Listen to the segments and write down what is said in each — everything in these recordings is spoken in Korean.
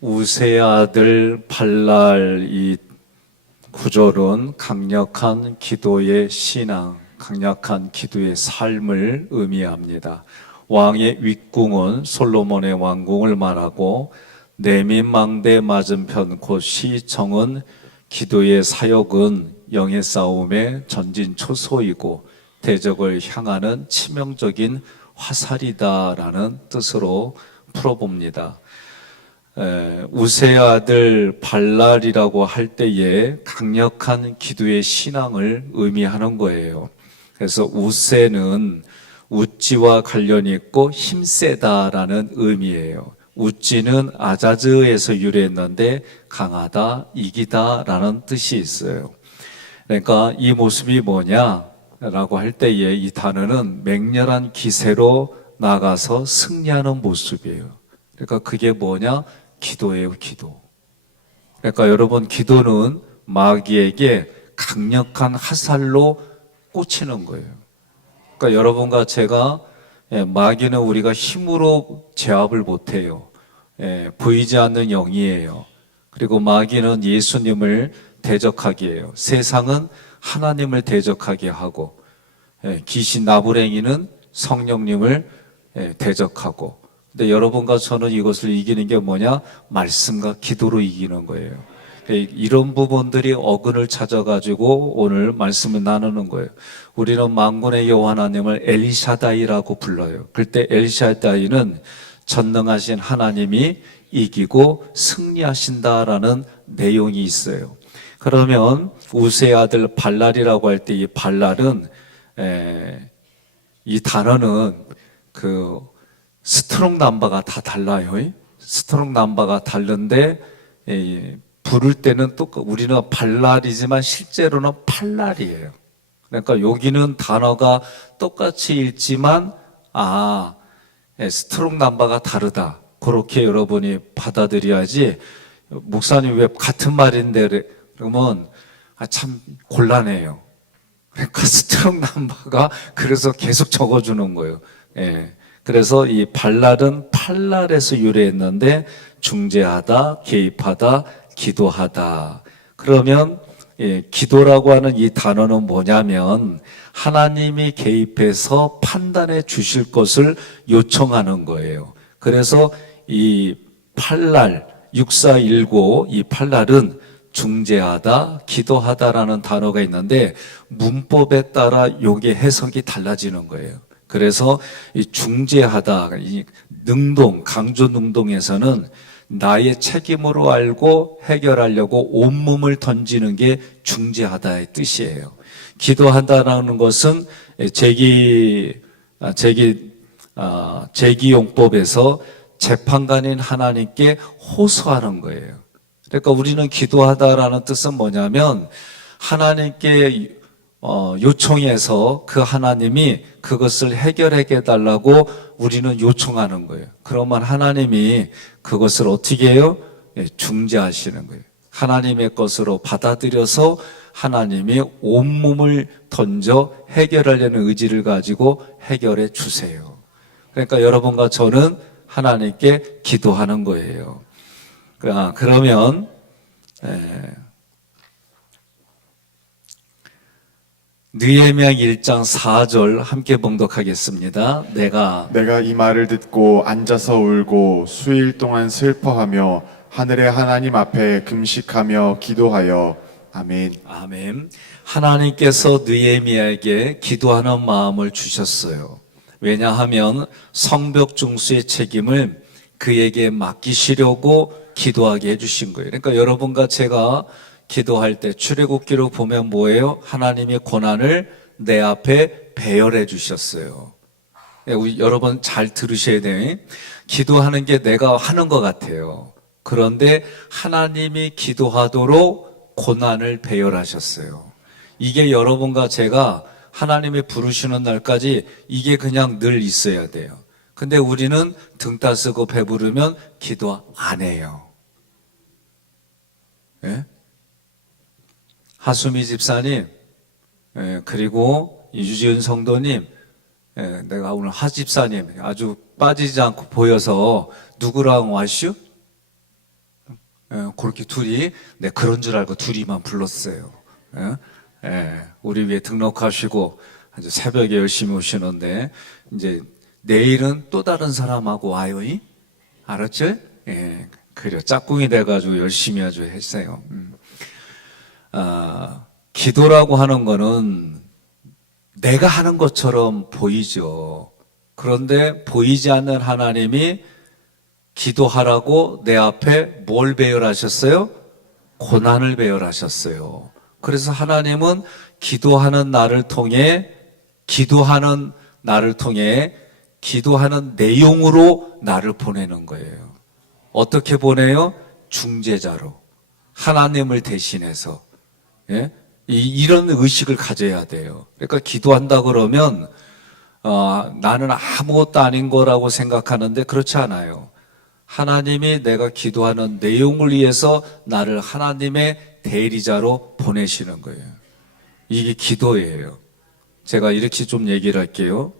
우세의 아들 발랄 이 구절은 강력한 기도의 신앙, 강력한 기도의 삶을 의미합니다. 왕의 윗궁은 솔로몬의 왕궁을 말하고 내민망대 맞은편 곧 시청은 기도의 사역은 영의 싸움의 전진초소이고 대적을 향하는 치명적인 화살이다라는 뜻으로 풀어봅니다. 우세의 아들 발랄이라고 할 때에 강력한 기도의 신앙을 의미하는 거예요. 그래서 우세는 우찌와 관련이 있고 힘세다라는 의미예요. 우찌는 아자즈에서 유래했는데 강하다, 이기다라는 뜻이 있어요. 그러니까 이 모습이 뭐냐라고 할 때에 이 단어는 맹렬한 기세로 나가서 승리하는 모습이에요. 그러니까 그게 뭐냐? 기도예요, 기도. 그러니까 여러분, 기도는 마귀에게 강력한 화살로 꽂히는 거예요. 그러니까 여러분과 제가 마귀는 우리가 힘으로 제압을 못해요. 보이지 않는 영이에요. 그리고 마귀는 예수님을 대적하게 해요. 세상은 하나님을 대적하게 하고 귀신 나부랭이는 성령님을 대적하고, 근데 여러분과 저는 이것을 이기는 게 뭐냐? 말씀과 기도로 이기는 거예요. 이런 부분들이 어근을 찾아가지고 오늘 말씀을 나누는 거예요. 우리는 만군의 여호와 하나님을 엘샤다이라고 불러요. 그때 엘샤다이는 전능하신 하나님이 이기고 승리하신다라는 내용이 있어요. 그러면 우세의 아들 발랄이라고 할 때 이 발랄은 이 단어는 그 스트롱 넘버가 다 달라요. 스트롱 넘버가 다른데 부를 때는 또 우리는 발랄이지만 실제로는 팔랄이에요. 그러니까 여기는 단어가 똑같이 읽지만 스트롱 넘버가 다르다. 그렇게 여러분이 받아들여야지. 목사님 왜 같은 말인데 그러면 참 곤란해요. 그러니까 스트롱 넘버가 그래서 계속 적어주는 거예요. 그래서 이 발랄은 팔랄에서 유래했는데 중재하다, 개입하다, 기도하다. 그러면 기도라고 하는 이 단어는 뭐냐면 하나님이 개입해서 판단해 주실 것을 요청하는 거예요. 그래서 이 팔랄, 6419, 이 팔랄은 중재하다, 기도하다라는 단어가 있는데 문법에 따라 요게 해석이 달라지는 거예요. 그래서 이 중재하다, 이 능동, 강조 능동에서는 나의 책임으로 알고 해결하려고 온몸을 던지는 게 중재하다의 뜻이에요. 기도한다라는 것은 제기용법에서 재판관인 하나님께 호소하는 거예요. 그러니까 우리는 기도하다라는 뜻은 뭐냐면 하나님께 요청해서 그 하나님이 그것을 해결해 달라고 우리는 요청하는 거예요. 그러면 하나님이 그것을 어떻게 해요? 중재하시는 거예요. 하나님의 것으로 받아들여서 하나님이 온몸을 던져 해결하려는 의지를 가지고 해결해 주세요. 그러니까 여러분과 저는 하나님께 기도하는 거예요. 그러면 느헤미야 1장 4절 함께 봉독하겠습니다. 내가 이 말을 듣고 앉아서 울고 수일 동안 슬퍼하며 하늘의 하나님 앞에 금식하며 기도하여 아멘. 아멘. 하나님께서 느헤미야에게 기도하는 마음을 주셨어요. 왜냐하면 성벽 중수의 책임을 그에게 맡기시려고 기도하게 해주신 거예요. 그러니까 여러분과 제가 기도할 때 출애굽기로 보면 뭐예요? 하나님의 고난을 내 앞에 배열해 주셨어요. 여러분 잘 들으셔야 돼요. 기도하는 게 내가 하는 것 같아요. 그런데 하나님이 기도하도록 고난을 배열하셨어요. 이게 여러분과 제가 하나님이 부르시는 날까지 이게 그냥 늘 있어야 돼요. 근데 우리는 등 따쓰고 배부르면 기도 안 해요. 예? 하수미 집사님, 그리고 유지은 성도님, 내가 오늘 하 집사님 아주 빠지지 않고 보여서 누구랑 와슈? 그렇게 둘이, 네, 그런 줄 알고 둘이만 불렀어요. 우리 위에 등록하시고 아주 새벽에 열심히 오시는데, 이제 내일은 또 다른 사람하고 와요. 알았죠? 그래. 짝꿍이 돼가지고 열심히 아주 했어요. 기도라고 하는 거는 내가 하는 것처럼 보이죠. 그런데 보이지 않는 하나님이 기도하라고 내 앞에 뭘 배열하셨어요? 고난을 배열하셨어요. 그래서 하나님은 기도하는 나를 통해 기도하는 내용으로 나를 보내는 거예요. 어떻게 보내요? 중재자로. 하나님을 대신해서. 이런 의식을 가져야 돼요. 그러니까 기도한다 그러면 나는 아무것도 아닌 거라고 생각하는데 그렇지 않아요. 하나님이 내가 기도하는 내용을 위해서 나를 하나님의 대리자로 보내시는 거예요. 이게 기도예요. 제가 이렇게 좀 얘기를 할게요.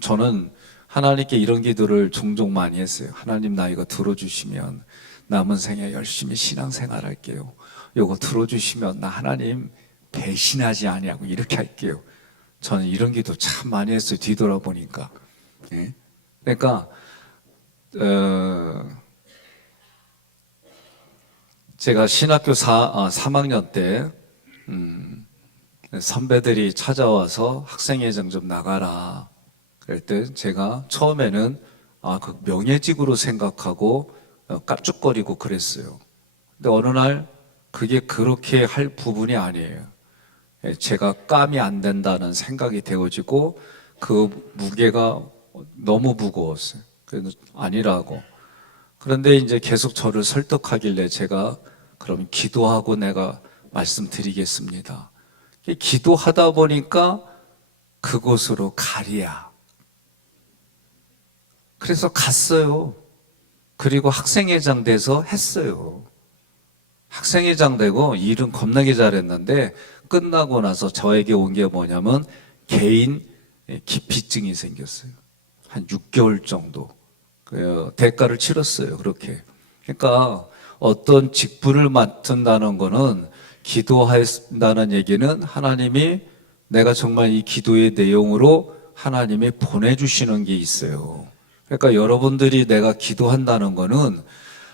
저는 하나님께 이런 기도를 종종 많이 했어요. 하나님, 나 이거 들어주시면 남은 생에 열심히 신앙생활 할게요. 이거 들어주시면 나 하나님 배신하지 아니하고 이렇게 할게요. 저는 이런 기도 참 많이 했어요. 뒤돌아보니까. 그러니까 제가 신학교 3학년 때 선배들이 찾아와서 학생회장 좀 나가라. 그럴 때 제가 처음에는 그 명예직으로 생각하고 깝죽거리고 그랬어요. 근데 어느 날 그게 그렇게 할 부분이 아니에요. 제가 깜이 안 된다는 생각이 되어지고 그 무게가 너무 무거웠어요. 그래서 아니라고. 그런데 이제 계속 저를 설득하길래 제가 그럼 기도하고 내가 말씀드리겠습니다. 기도하다 보니까 그곳으로 가리야. 그래서 갔어요. 그리고 학생회장 돼서 했어요. 학생회장 되고 일은 겁나게 잘했는데 끝나고 나서 저에게 온 게 뭐냐면 개인 기피증이 생겼어요. 한 6개월 정도. 대가를 치렀어요. 그렇게. 그러니까 어떤 직분을 맡는다는 거는 기도한다는 얘기는 하나님이 내가 정말 이 기도의 내용으로 하나님이 보내주시는 게 있어요. 그러니까 여러분들이 내가 기도한다는 거는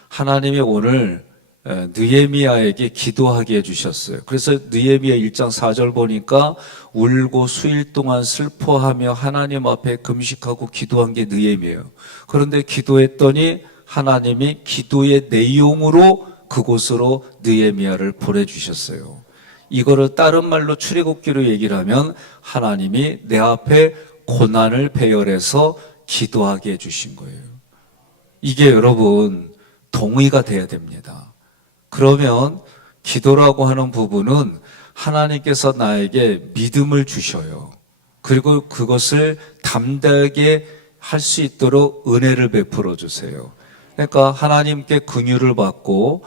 하나님이 오늘 느헤미야에게 기도하게 해주셨어요. 그래서 느헤미야 1장 4절 보니까 울고 수일 동안 슬퍼하며 하나님 앞에 금식하고 기도한 게 느헤미야예요. 그런데 기도했더니 하나님이 기도의 내용으로 그곳으로 느헤미야를 보내주셨어요. 이거를 다른 말로 출애굽기로 얘기를 하면 하나님이 내 앞에 고난을 배열해서 기도하게 해주신 거예요. 이게 여러분 동의가 돼야 됩니다. 그러면 기도라고 하는 부분은 하나님께서 나에게 믿음을 주셔요. 그리고 그것을 담대하게 할 수 있도록 은혜를 베풀어 주세요. 그러니까 하나님께 긍휼을 받고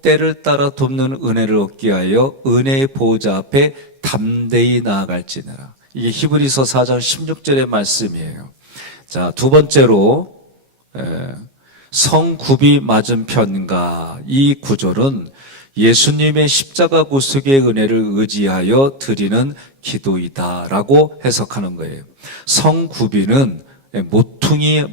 때를 따라 돕는 은혜를 얻게 하여 은혜의 보호자 앞에 담대히 나아갈지니라. 이게 히브리서 4장 16절의 말씀이에요. 자, 두 번째로 성굽이 맞은편가, 이 구절은 예수님의 십자가 구속의 은혜를 의지하여 드리는 기도이다라고 해석하는 거예요. 성굽이는 모퉁이.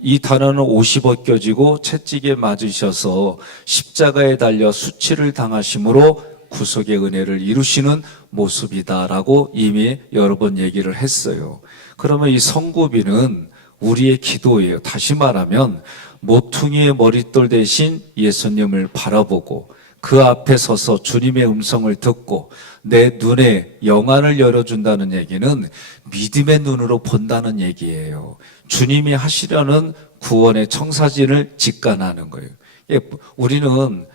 이 단어는 옷이 벗겨지고 채찍에 맞으셔서 십자가에 달려 수치를 당하심으로 구속의 은혜를 이루시는 모습이다라고 이미 여러 번 얘기를 했어요. 그러면 이 성굽이는 우리의 기도예요. 다시 말하면 모퉁이의 머릿돌 대신 예수님을 바라보고 그 앞에 서서 주님의 음성을 듣고 내 눈에 영안을 열어준다는 얘기는 믿음의 눈으로 본다는 얘기예요. 주님이 하시려는 구원의 청사진을 직관하는 거예요. 우리는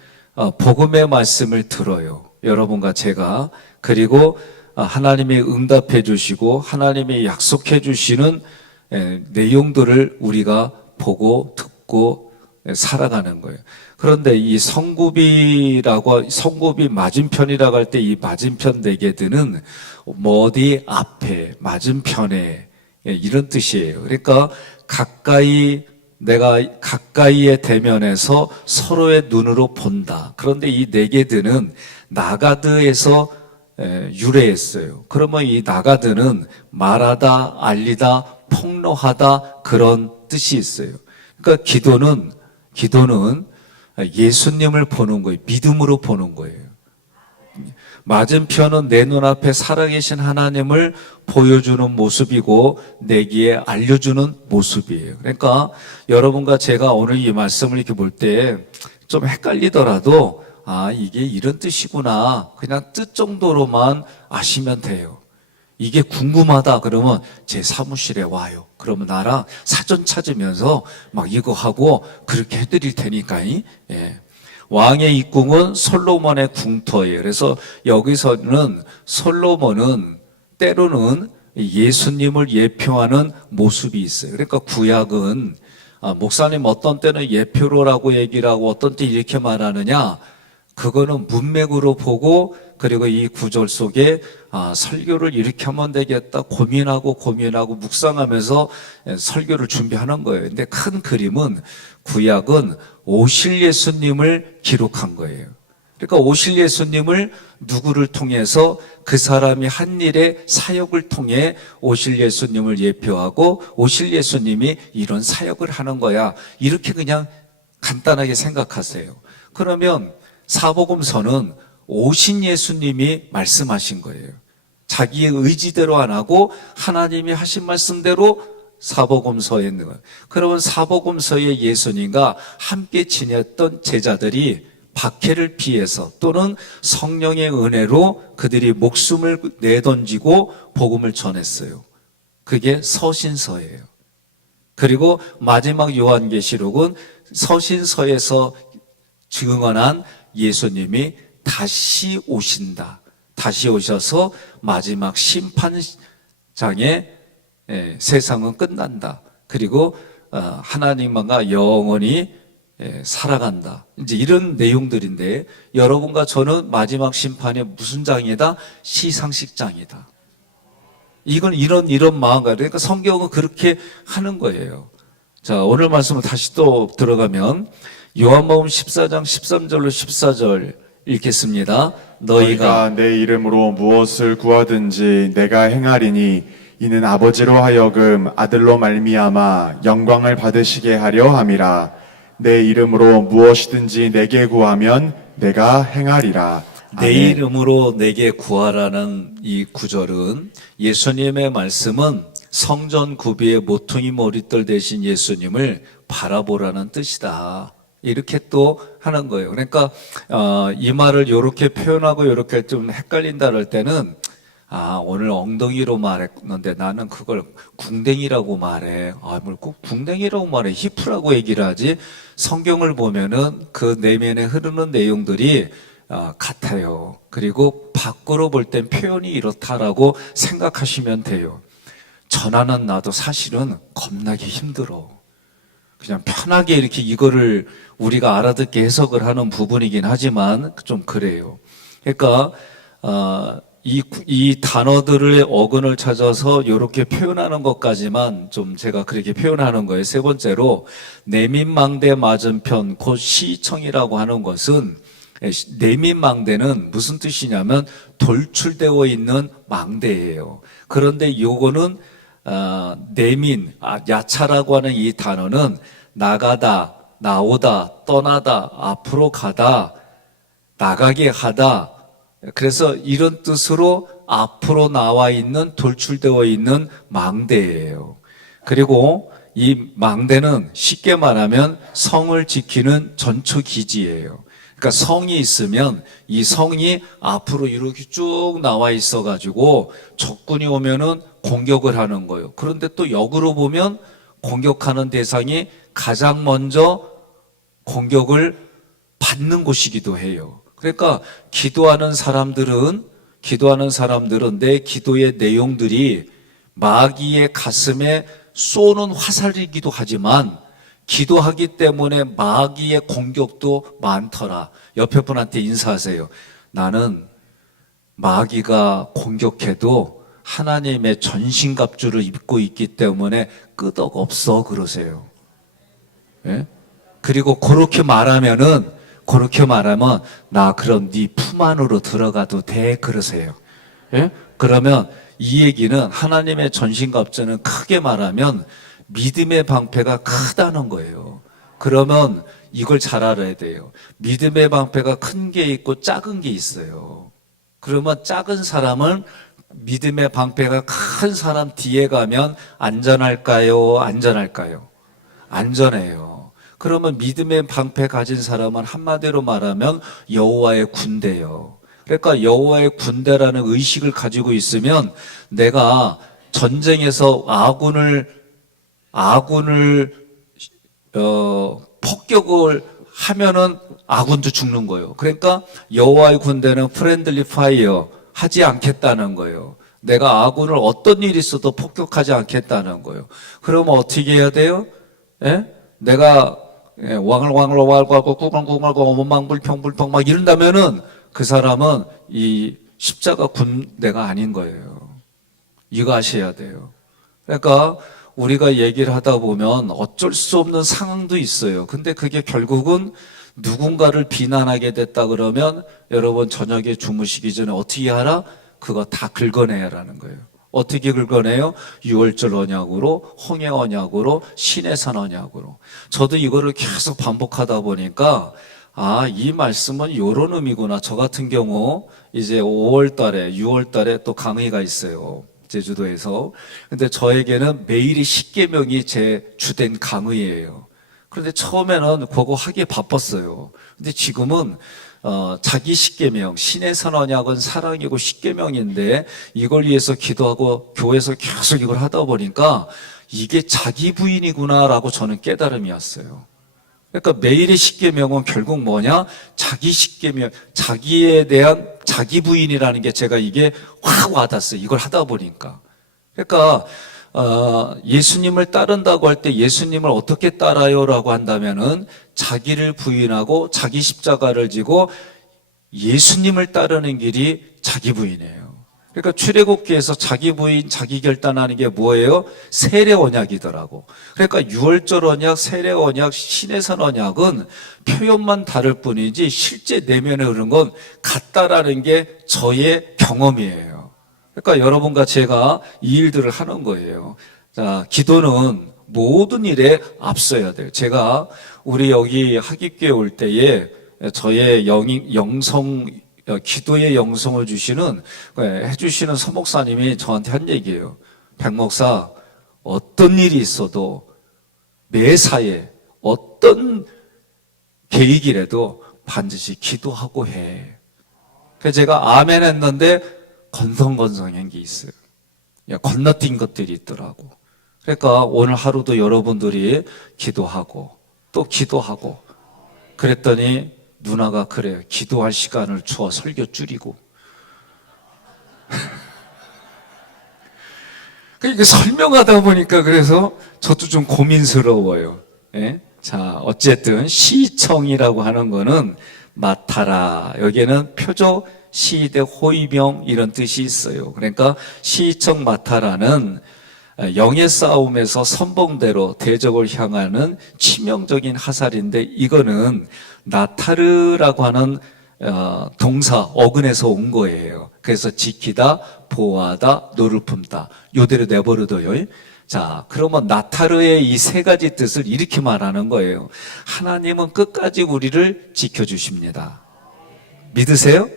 복음의 말씀을 들어요. 여러분과 제가. 그리고 하나님이 응답해 주시고 하나님이 약속해 주시는 내용들을 우리가 보고 듣고 살아가는 거예요. 그런데 이 성굽이 맞은편이라고 할 때 이 맞은편 대개들은 어디 앞에 맞은편에 이런 뜻이에요. 그러니까 가까이 내가 가까이에 대면해서 서로의 눈으로 본다. 그런데 이 네게드는 나가드에서 유래했어요. 그러면 이 나가드는 말하다, 알리다, 폭로하다 그런 뜻이 있어요. 그러니까 기도는 예수님을 보는 거예요. 믿음으로 보는 거예요. 맞은편은 내 눈앞에 살아계신 하나님을 보여주는 모습이고 내기에 알려주는 모습이에요. 그러니까 여러분과 제가 오늘 이 말씀을 이렇게 볼 때 좀 헷갈리더라도 이게 이런 뜻이구나. 그냥 뜻 정도로만 아시면 돼요. 이게 궁금하다 그러면 제 사무실에 와요. 그러면 나랑 사전 찾으면서 막 이거 하고 그렇게 해드릴 테니까. 예. 왕의 입궁은 솔로몬의 궁터예요. 그래서 여기서는 솔로몬은 때로는 예수님을 예표하는 모습이 있어요. 그러니까 구약은 목사님 어떤 때는 예표로라고 얘기를 하고 어떤 때 이렇게 말하느냐, 그거는 문맥으로 보고 그리고 이 구절 속에 설교를 이렇게 하면 되겠다 고민하고 묵상하면서 설교를 준비하는 거예요. 근데 큰 그림은 구약은 오실 예수님을 기록한 거예요. 그러니까 오실 예수님을 누구를 통해서 그 사람이 한 일의 사역을 통해 오실 예수님을 예표하고 오실 예수님이 이런 사역을 하는 거야. 이렇게 그냥 간단하게 생각하세요. 그러면 사복음서는 오신 예수님이 말씀하신 거예요. 자기의 의지대로 안 하고 하나님이 하신 말씀대로 사복음서에 있는 거예요. 그러면 사복음서의 예수님과 함께 지냈던 제자들이 박해를 피해서 또는 성령의 은혜로 그들이 목숨을 내던지고 복음을 전했어요. 그게 서신서예요. 그리고 마지막 요한계시록은 서신서에서 증언한 예수님이 다시 오신다. 다시 오셔서 마지막 심판장에 세상은 끝난다. 그리고 하나님과 영원히 살아간다. 이제 이런 내용들인데 여러분과 저는 마지막 심판이 무슨 장이다? 시상식장이다. 이건 이런 마음가짐. 그러니까 성경은 그렇게 하는 거예요. 자, 오늘 말씀을 다시 또 들어가면 요한복음 14장 13절로 14절 읽겠습니다. 너희가 내 이름으로 무엇을 구하든지 내가 행하리니 이는 아버지로 하여금 아들로 말미암아 영광을 받으시게 하려 함이라. 내 이름으로 무엇이든지 내게 구하면 내가 행하리라. 내 아멘. 이름으로 내게 구하라는 이 구절은 예수님의 말씀은 성전 구비의 모퉁이 머리털 대신 예수님을 바라보라는 뜻이다. 이렇게 또 하는 거예요. 그러니까 이 말을 이렇게 표현하고 이렇게 좀 헷갈린다 할 때는 오늘 엉덩이로 말했는데 나는 그걸 궁뎅이라고 말해. 뭘 꼭 궁뎅이라고 말해. 히프라고 얘기를 하지. 성경을 보면은 그 내면에 흐르는 내용들이 같아요. 그리고 밖으로 볼 땐 표현이 이렇다라고 생각하시면 돼요. 전하는 나도 사실은 겁나게 힘들어. 그냥 편하게 이렇게 이거를 우리가 알아듣게 해석을 하는 부분이긴 하지만 좀 그래요. 그러니까 이 단어들의 어근을 찾아서 이렇게 표현하는 것까지만 좀 제가 그렇게 표현하는 거예요. 세 번째로 내민망대 맞은편 곧 시청이라고 하는 것은 내민망대는 무슨 뜻이냐면 돌출되어 있는 망대예요. 그런데 요거는 내민, 야차라고 하는 이 단어는 나가다, 나오다, 떠나다, 앞으로 가다, 나가게 하다. 그래서 이런 뜻으로 앞으로 나와 있는 돌출되어 있는 망대예요. 그리고 이 망대는 쉽게 말하면 성을 지키는 전초기지예요. 그러니까 성이 있으면 이 성이 앞으로 이렇게 쭉 나와 있어가지고 적군이 오면은 공격을 하는 거예요. 그런데 또 역으로 보면 공격하는 대상이 가장 먼저 공격을 받는 곳이기도 해요. 그러니까 기도하는 사람들은 내 기도의 내용들이 마귀의 가슴에 쏘는 화살이기도 하지만 기도하기 때문에 마귀의 공격도 많더라. 옆에 분한테 인사하세요. 나는 마귀가 공격해도 하나님의 전신갑주를 입고 있기 때문에 끄덕없어 그러세요. 예? 그리고 그렇게 말하면 나 그럼 네 품 안으로 들어가도 돼 그러세요. 예? 그러면 이 얘기는 하나님의 전신갑주는 크게 말하면 믿음의 방패가 크다는 거예요. 그러면 이걸 잘 알아야 돼요. 믿음의 방패가 큰 게 있고 작은 게 있어요. 그러면 작은 사람은 믿음의 방패가 큰 사람 뒤에 가면 안전할까요? 안전할까요? 안전해요. 그러면 믿음의 방패 가진 사람은 한마디로 말하면 여호와의 군대예요. 그러니까 여호와의 군대라는 의식을 가지고 있으면 내가 전쟁에서 아군을 폭격을 하면은 아군도 죽는 거예요. 그러니까 여호와의 군대는 프렌들리 파이어 하지 않겠다는 거예요. 내가 아군을 어떤 일이 있어도 폭격하지 않겠다는 거예요. 그러면 어떻게 해야 돼요? 예? 내가 왕을왕을왕을왕고 구글구글고 어머망불평불평 막 이런다면은 그 사람은 이 십자가 군대가 아닌 거예요. 이거 아셔야 돼요. 그러니까 우리가 얘기를 하다 보면 어쩔 수 없는 상황도 있어요. 근데 그게 결국은 누군가를 비난하게 됐다 그러면 여러분 저녁에 주무시기 전에 어떻게 하라? 그거 다 긁어내야라는 거예요. 어떻게 긁어내요? 유월절 언약으로, 홍해 언약으로, 시내산 언약으로. 저도 이거를 계속 반복하다 보니까 이 말씀은 요런 의미구나. 저 같은 경우 이제 5월 달에, 6월 달에 또 강의가 있어요. 제주도에서. 근데 저에게는 매일이 십계명이 제 주된 강의예요. 그런데 처음에는 그거 하기에 바빴어요. 근데 지금은 자기 십계명, 신의 선 언약은 사랑이고 십계명인데 이걸 위해서 기도하고 교회에서 계속 이걸 하다 보니까 이게 자기 부인이구나라고 저는 깨달음이 왔어요. 그러니까 매일의 십계명은 결국 뭐냐? 자기 십계명, 자기에 대한 자기 부인이라는 게 제가 이게 확 와닿았어요. 이걸 하다 보니까. 그러니까 예수님을 따른다고 할 때 예수님을 어떻게 따라요? 라고 한다면은 자기를 부인하고 자기 십자가를 지고 예수님을 따르는 길이 자기 부인이에요. 그러니까 출애굽기에서 자기 부인, 자기 결단하는 게 뭐예요? 세례 언약이더라고. 그러니까 유월절 언약, 세례 언약, 시내산 언약은 표현만 다를 뿐이지 실제 내면에 흐르는 건 같다라는 게 저의 경험이에요. 그러니까 여러분과 제가 이 일들을 하는 거예요. 자, 기도는 모든 일에 앞서야 돼요. 제가 우리 여기 하깃교회 올 때에 저의 기도의 영성을 해주시는 서목사님이 저한테 한 얘기예요. 백목사, 어떤 일이 있어도 매사에 어떤 계획이라도 반드시 기도하고 해. 그래서 제가 아멘 했는데 건성건성한 게 있어요. 건너뛴 것들이 있더라고. 그러니까 오늘 하루도 여러분들이 기도하고 또 기도하고 그랬더니 누나가 그래요. 기도할 시간을 주어 설교 줄이고. 그러니까 설명하다 보니까 그래서 저도 좀 고민스러워요. 예? 자, 어쨌든 시청이라고 하는 거는 맡아라. 여기에는 표적, 시대, 호위병 이런 뜻이 있어요. 그러니까 시청 맡아라는 영의 싸움에서 선봉대로 대적을 향하는 치명적인 화살인데 이거는 나타르라고 하는 동사 어근에서 온 거예요. 그래서 지키다, 보호하다, 노를 품다. 요대로 내버려둬요. 자, 그러면 나타르의 이 세 가지 뜻을 이렇게 말하는 거예요. 하나님은 끝까지 우리를 지켜주십니다. 믿으세요?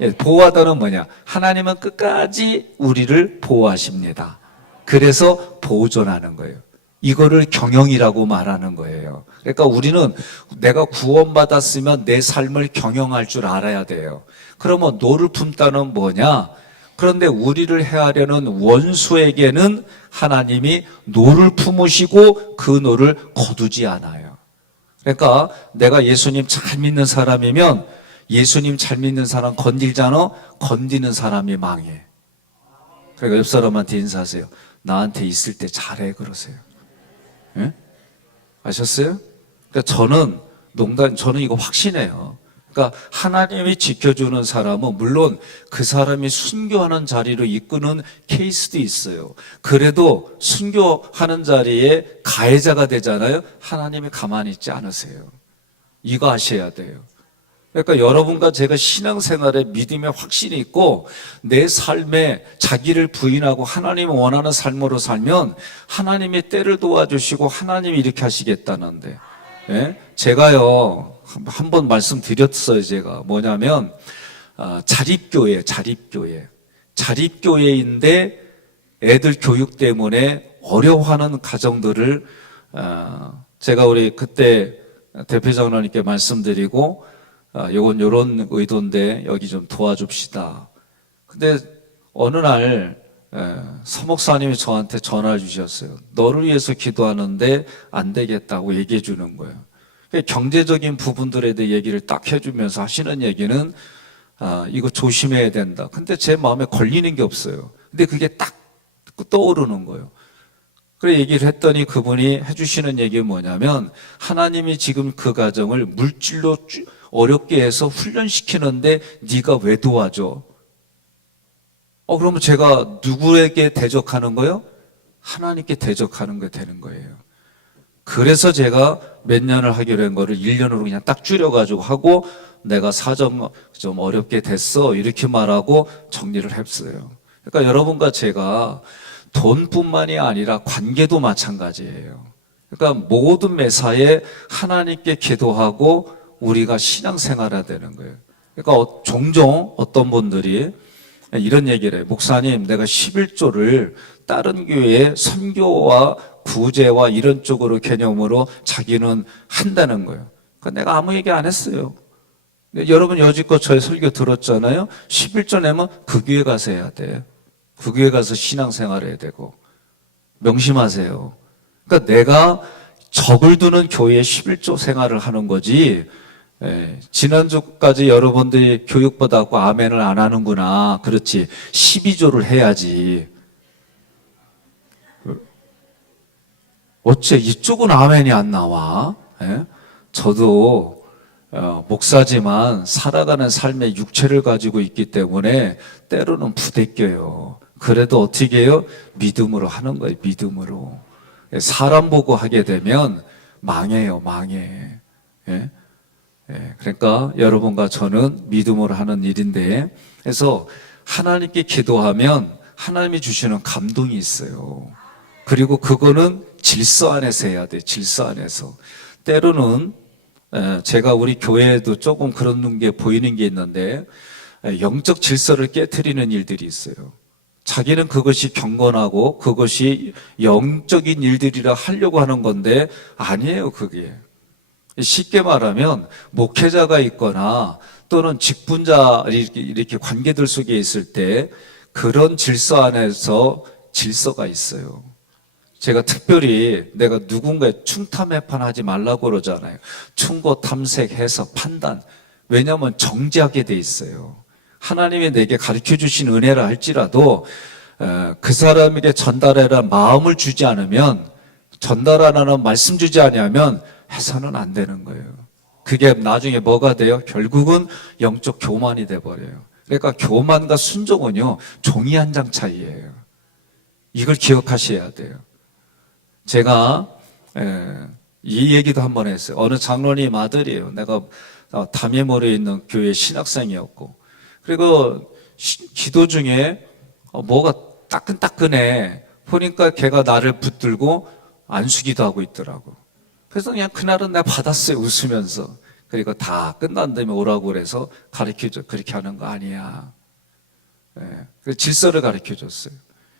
예, 보호하다는 뭐냐? 하나님은 끝까지 우리를 보호하십니다. 그래서 보존하는 거예요. 이거를 경영이라고 말하는 거예요. 그러니까 우리는 내가 구원받았으면 내 삶을 경영할 줄 알아야 돼요. 그러면 노를 품다는 뭐냐? 그런데 우리를 해하려는 원수에게는 하나님이 노를 품으시고 그 노를 거두지 않아요. 그러니까 내가 예수님 잘 믿는 사람이면 예수님 잘 믿는 사람 건들잖아? 건드는 사람이 망해. 그러니까 옆 사람한테 인사하세요. 나한테 있을 때 잘해 그러세요. 예? 아셨어요? 그러니까 저는 이거 확신해요. 그러니까 하나님이 지켜주는 사람은 물론 그 사람이 순교하는 자리로 이끄는 케이스도 있어요. 그래도 순교하는 자리에 가해자가 되잖아요. 하나님이 가만히 있지 않으세요. 이거 아셔야 돼요. 그러니까 여러분과 제가 신앙생활에 믿음의 확신이 있고 내 삶에 자기를 부인하고 하나님이 원하는 삶으로 살면 하나님이 때를 도와주시고 하나님이 이렇게 하시겠다는데, 예? 제가요 한 번 말씀드렸어요. 제가 뭐냐면 자립교회인데 애들 교육 때문에 어려워하는 가정들을 제가 우리 그때 대표장로님께 말씀드리고 요건 요런 의도인데 여기 좀 도와줍시다. 근데 어느 날 서목사님이 저한테 전화를 주셨어요. 너를 위해서 기도하는데 안 되겠다고 얘기해 주는 거예요. 경제적인 부분들에 대해 얘기를 딱 해주면서 하시는 얘기는 이거 조심해야 된다. 근데 제 마음에 걸리는 게 없어요. 근데 그게 딱 떠오르는 거예요. 그래 얘기를 했더니 그분이 해주시는 얘기가 뭐냐면 하나님이 지금 그 가정을 물질로 어렵게 해서 훈련시키는데 네가 왜 도와줘? 그러면 제가 누구에게 대적하는 거예요? 하나님께 대적하는 게 되는 거예요. 그래서 제가 몇 년을 하기로 한 거를 1년으로 그냥 딱 줄여가지고 하고 내가 사정 좀 어렵게 됐어 이렇게 말하고 정리를 했어요. 그러니까 여러분과 제가 돈뿐만이 아니라 관계도 마찬가지예요. 그러니까 모든 매사에 하나님께 기도하고 우리가 신앙생활해야 되는 거예요. 그러니까 종종 어떤 분들이 이런 얘기를 해요. 목사님, 내가 11조를 다른 교회에 선교와 구제와 이런 쪽으로 개념으로 자기는 한다는 거예요. 그러니까 내가 아무 얘기 안 했어요. 여러분 여지껏 저의 설교 들었잖아요. 11조 내면 그 교회 가서 해야 돼. 그 교회 가서 신앙생활 해야 되고. 명심하세요. 그러니까 내가 적을 두는 교회에 11조 생활을 하는 거지. 지난주까지 여러분들이 교육받았고 아멘을 안 하는구나. 그렇지. 12조를 해야지. 어째 이쪽은 아멘이 안 나와? 저도 목사지만 살아가는 삶의 육체를 가지고 있기 때문에 때로는 부대껴요. 그래도 어떻게 해요? 믿음으로 하는 거예요. 믿음으로. 사람 보고 하게 되면 망해요. 망해. 그러니까 여러분과 저는 믿음으로 하는 일인데, 그래서 하나님께 기도하면 하나님이 주시는 감동이 있어요. 그리고 그거는 질서 안에서 해야 돼. 질서 안에서. 때로는 제가 우리 교회에도 조금 그런 게 보이는 게 있는데 영적 질서를 깨트리는 일들이 있어요. 자기는 그것이 경건하고 그것이 영적인 일들이라 하려고 하는 건데 아니에요. 그게 쉽게 말하면 목회자가 있거나 또는 직분자 이렇게 관계들 속에 있을 때 그런 질서 안에서 질서가 있어요. 제가 특별히 내가 누군가의 충탐해판하지 말라고 그러잖아요. 충고, 탐색, 해석, 판단. 왜냐하면 정지하게 돼 있어요. 하나님이 내게 가르쳐 주신 은혜라 할지라도 그 사람에게 전달하라는 마음을 주지 않으면, 전달하라는 말씀 주지 않으면 해서는 안 되는 거예요. 그게 나중에 뭐가 돼요? 결국은 영적 교만이 돼버려요. 그러니까 교만과 순종은요, 종이 한 장 차이예요. 이걸 기억하셔야 돼요. 제가 이 얘기도 한번 했어요. 어느 장로님 아들이에요. 내가 담예모리에 있는 교회 신학생이었고, 그리고 기도 중에 뭐가 따끈따끈해 보니까 걔가 나를 붙들고 안수기도 하고 있더라고. 그래서 그냥 그날은 내가 받았어요. 웃으면서. 그리고 다 끝난 다음에 오라고 그래서 가르쳐줘. 그렇게 하는 거 아니야. 그 질서를 가르쳐줬어요.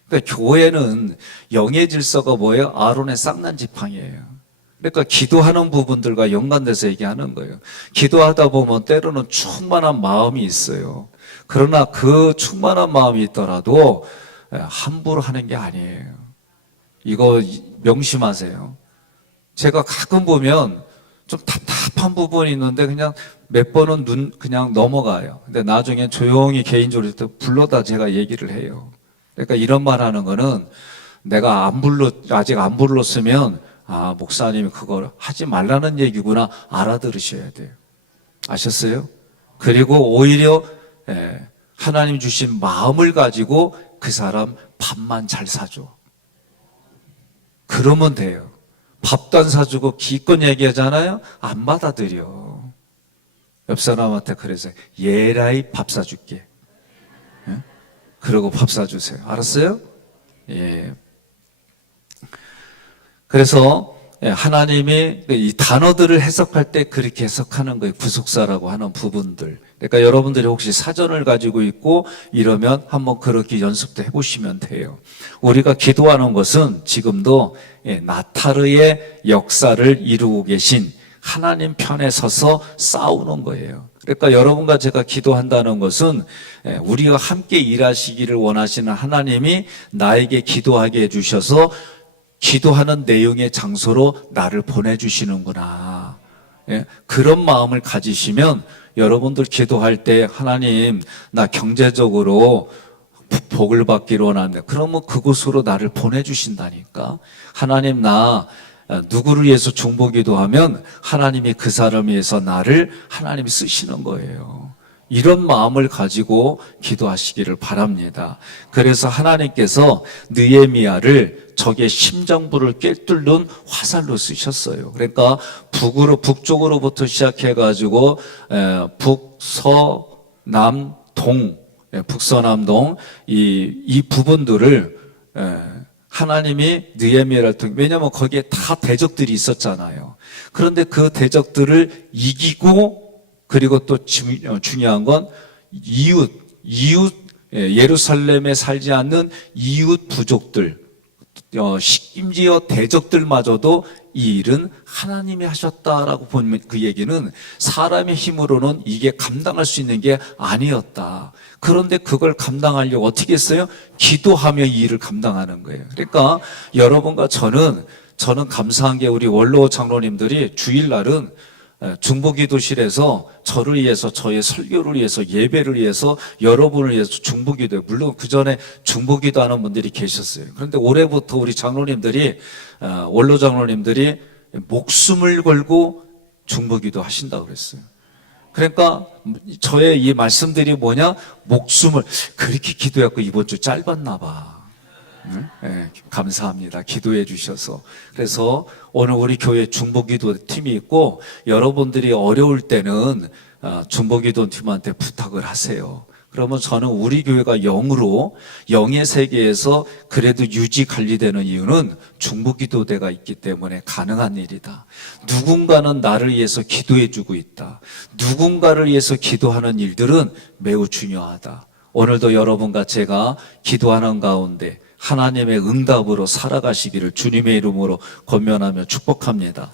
그러니까 교회는 영의 질서가 뭐예요? 아론의 쌍난 지팡이에요. 그러니까 기도하는 부분들과 연관돼서 얘기하는 거예요. 기도하다 보면 때로는 충만한 마음이 있어요. 그러나 그 충만한 마음이 있더라도 함부로 하는 게 아니에요. 이거 명심하세요. 제가 가끔 보면 좀 답답한 부분이 있는데 그냥 몇 번은 그냥 넘어가요. 근데 나중에 조용히 개인적으로 불러다 제가 얘기를 해요. 그러니까 이런 말 하는 거는 내가 아직 안 불렀으면 목사님이 그걸 하지 말라는 얘기구나 알아들으셔야 돼요. 아셨어요? 그리고 오히려 하나님 주신 마음을 가지고 그 사람 밥만 잘 사줘. 그러면 돼요. 밥도 안 사주고 기껏 얘기하잖아요. 안 받아들여. 옆 사람한테 그래서 예라이 밥 사줄게. 예? 그러고 밥 사주세요. 알았어요? 예. 그래서 하나님이 이 단어들을 해석할 때 그렇게 해석하는 거예요. 구속사라고 하는 부분들. 그러니까 여러분들이 혹시 사전을 가지고 있고 이러면 한번 그렇게 연습도 해보시면 돼요. 우리가 기도하는 것은 지금도 나타르의 역사를 이루고 계신 하나님 편에 서서 싸우는 거예요. 그러니까 여러분과 제가 기도한다는 것은 우리가 함께 일하시기를 원하시는 하나님이 나에게 기도하게 해주셔서 기도하는 내용의 장소로 나를 보내주시는구나. 그런 마음을 가지시면 여러분들 기도할 때 하나님 나 경제적으로 복을 받기를 원하는데 그러면 그곳으로 나를 보내주신다니까. 하나님 나 누구를 위해서 중보기도 하면 하나님이 그 사람을 위해서 나를 하나님이 쓰시는 거예요. 이런 마음을 가지고 기도하시기를 바랍니다. 그래서 하나님께서 느헤미야를 적의 심장부를 꿰뚫는 화살로 쓰셨어요. 그러니까 북쪽으로부터 시작해가지고 북서남동 북서남동 이 부분들을 하나님이 느헤미야를 통해, 왜냐하면 거기에 다 대적들이 있었잖아요. 그런데 그 대적들을 이기고, 그리고 또 중요한 건 이웃 예루살렘에 살지 않는 이웃 부족들, 심지어 대적들마저도 이 일은 하나님이 하셨다라고 보면 그 얘기는 사람의 힘으로는 이게 감당할 수 있는 게 아니었다. 그런데 그걸 감당하려고 어떻게 했어요? 기도하며 이 일을 감당하는 거예요. 그러니까 여러분과 저는 감사한 게 우리 원로 장로님들이 주일날은 중보기도실에서 저를 위해서, 저의 설교를 위해서, 예배를 위해서, 여러분을 위해서 중보기도해요. 물론 그 전에 중보기도하는 분들이 계셨어요. 그런데 올해부터 우리 장로님들이, 원로 장로님들이 목숨을 걸고 중보기도 하신다고 그랬어요. 그러니까 저의 이 말씀들이 뭐냐? 목숨을 그렇게 기도했고 이번 주 짧았나 봐. 네, 감사합니다. 기도해 주셔서. 그래서 오늘 우리 교회 중보기도 팀이 있고 여러분들이 어려울 때는 중보기도 팀한테 부탁을 하세요. 그러면 저는 우리 교회가 영의 세계에서 그래도 유지 관리되는 이유는 중보기도대가 있기 때문에 가능한 일이다. 누군가는 나를 위해서 기도해 주고 있다. 누군가를 위해서 기도하는 일들은 매우 중요하다. 오늘도 여러분과 제가 기도하는 가운데 하나님의 응답으로 살아가시기를 주님의 이름으로 권면하며 축복합니다.